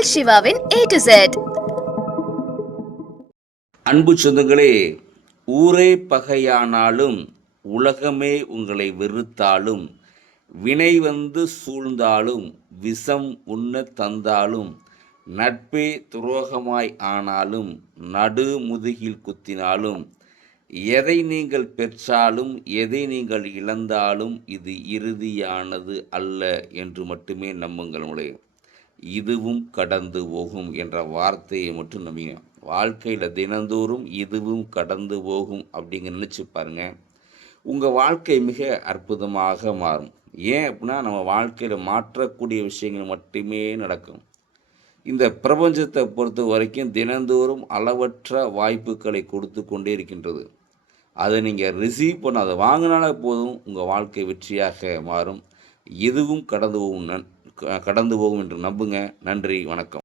உங்கள் சிவாவின் A to Z. அன்பு சொந்தங்களே, ஊரே பகையானாலும் உலகமே உங்களை வெறுத்தாலும் வினை வந்து சூழ்ந்தாலும் விஷம் உண்ண தந்தாலும் நட்பே துரோகமாய் ஆனாலும் நடு முதுகில் குத்தினாலும் எதை நீங்கள் பெற்றாலும் எதை நீங்கள் இழந்தாலும் இது இறுதியானது அல்ல என்று மட்டுமே நம்புங்கள். இதுவும் கடந்து போகும் என்ற வார்த்தையை மட்டும் நம்பிங்க. வாழ்க்கையில் தினந்தோறும் இதுவும் கடந்து போகும் அப்படிங்க நினச்சி பாருங்கள். உங்கள் வாழ்க்கை மிக அற்புதமாக மாறும். ஏன் அப்படின்னா, நம்ம வாழ்க்கையில் மாற்றக்கூடிய விஷயங்கள் மட்டுமே நடக்கும். இந்த பிரபஞ்சத்தை பொறுத்த வரைக்கும் தினந்தோறும் அளவற்ற வாய்ப்புகளை கொடுத்து கொண்டே இருக்கின்றது. அதை நீங்கள் ரிசீவ் பண்ண, அதை வாங்கினாலே போதும், உங்கள் வாழ்க்கை வெற்றியாக மாறும். எதுவும் கடந்து போகும் என்று நம்புங்க. நன்றி, வணக்கம்.